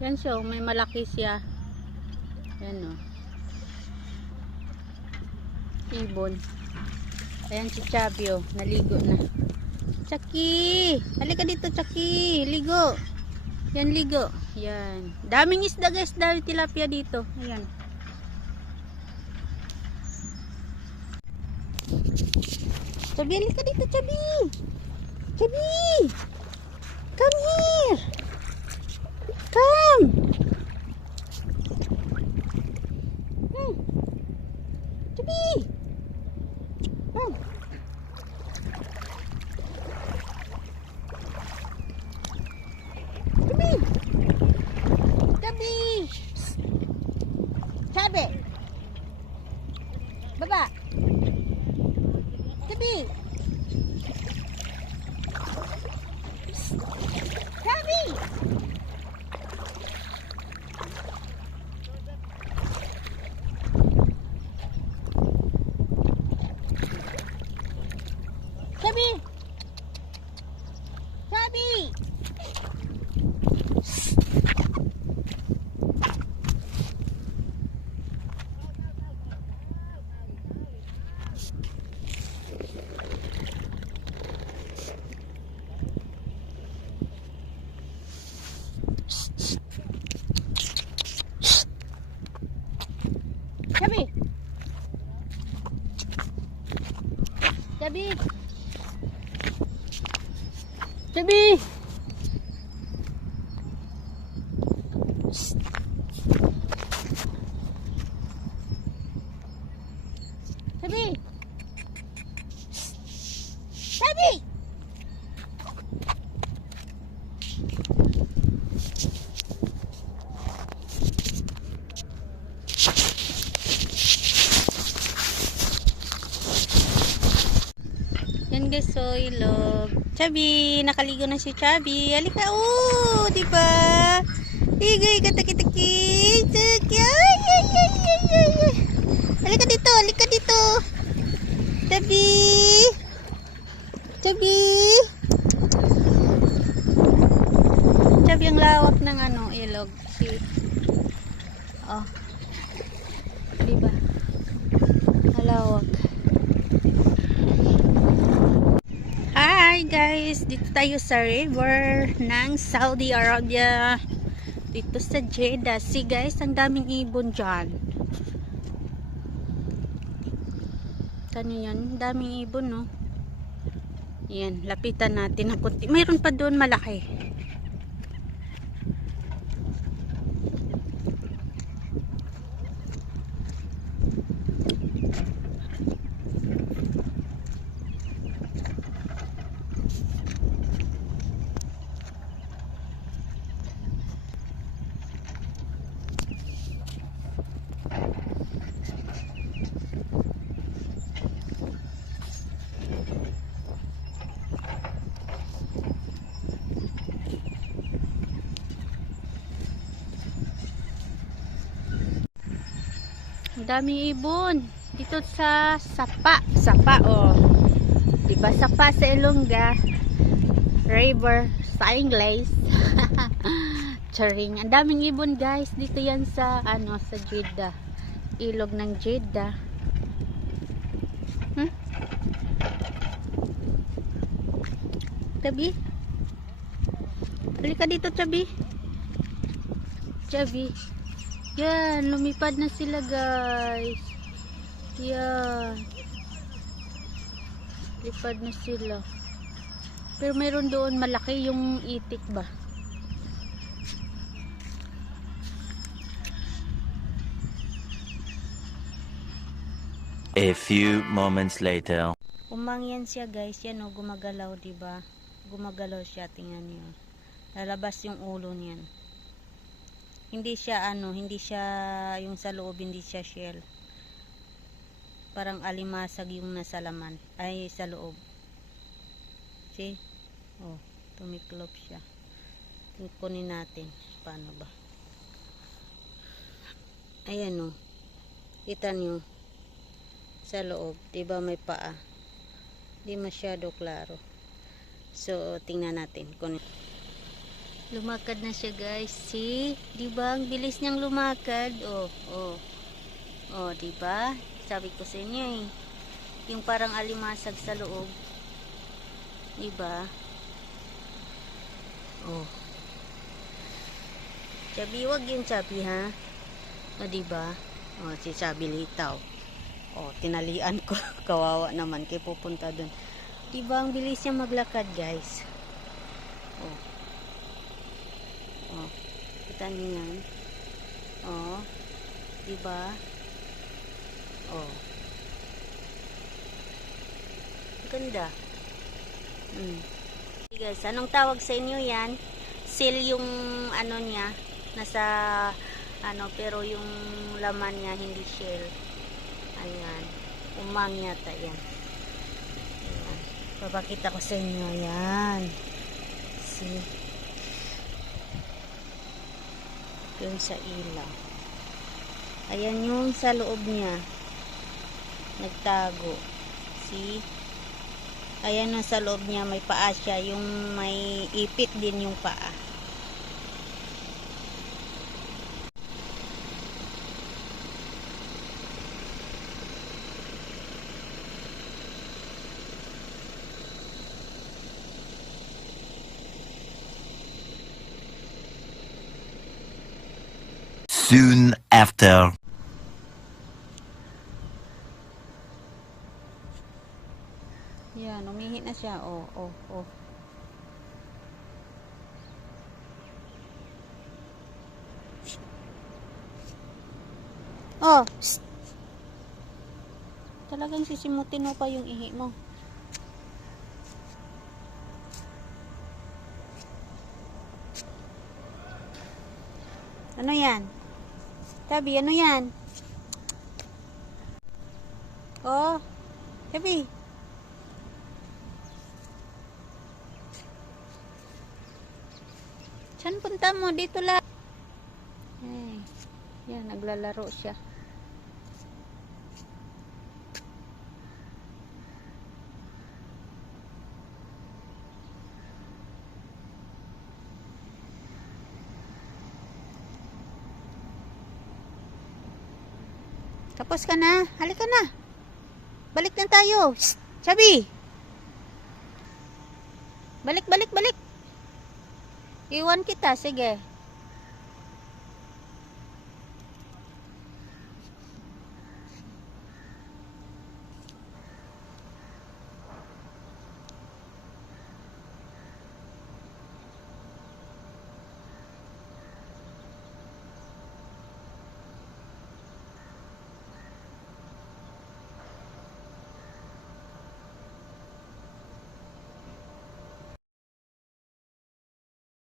Yan siya, oh, may malaki siya. Yan o. Ibon. Ayan si Chabi oh, naligo na. Chucky! Halika dito Chucky! Ligo! Yan ligo. Yan. Daming isda guys, dahil tilapia dito. Ayan. Chabi, halika dito Chabi! Chabi! Come here! đi Baby. So ilog. Chabi, nakaligo na si Chabi. Halika, oh, di ba? Igay, kataki-taki. Taki. Ay, ay, ay, ay, ay. Halika dito, halika dito. Chabi. Chabi. Chabi ang lawak ng ano, ilog. Si, oh. Di ba? Malawak. Hi guys! Dito tayo sa river ng Saudi Arabia. Dito sa Jeddah. See guys, ang daming ibon dyan. Kano yan? Daming ibon no? Yan, lapitan natin ng konti. Mayroon pa doon malaki. Ang daming ibon. Dito sa Sapa. Sapa, oh. Diba Sapa sa Ilongga. River sa Ingles. Charing. Ang daming ibon, guys. Dito yan sa, ano, sa Jeddah. Ilog ng Jeddah. Hmm? Tabi? Halika dito, Tabi. Tabi. Yan, lumipad na sila guys. Yan. Lipad na sila. Pero mayroon doon malaki yung itik ba? A few moments later. Umangyan siya guys. Yan o, gumagalaw ba diba? Gumagalaw siya. Tingnan niyo. Lalabas yung ulo niyan. Hindi siya ano, hindi siya yung sa loob, hindi siya shell. Parang alimasag yung nasa laman. Ay, sa loob. See? Oh, tumiklop siya. Kunin natin. Paano ba? Ayan oh. Kita nyo. Sa loob. Diba may paa? Di masyado klaro. So, tingnan natin. Kung Lumakad na siya guys. See? Di ba? Ang bilis niyang lumakad. Oh, oh. Oh, di ba? Sabi ko sa inyo eh. Yung parang alimasag sa loob. Di ba? Oh. Chubby, wag yung chubby ha. O, di ba? O, si chubby litaw. O, tinalian ko. Kawawa naman. Kaya pupunta dun. Di ba? Ang bilis niya maglakad guys. Oh. Oh. Kita niyo yan? Oh. Di ba? Oh. Ganda. Mm. Okay, guys, anong tawag sa inyo yan? Seal yung ano niya nasa ano pero yung laman niya hindi shell. Ayan. Umang yata yan. Ayan. Papakita ko sa inyo. Ayan. See? Yung sa ilaw. Ayan yung sa loob niya. Nagtago. See? Ayan yung sa loob niya. May paa siya. Yung may ipit din yung paa. Soon after. Yan, umihi na siya. Oh, oh, oh. Oh. Talagang sisimutin mo pa yung ihi mo. Ano yan? Tabi, ano yan? Oh, Tabi. Saan punta mo? Dito lang. Ay, yan, naglalaro siya. Tapos ka na. Halika na. Balik na tayo. Shh, Sabi. Balik, balik, balik. Iwan kita. Sige.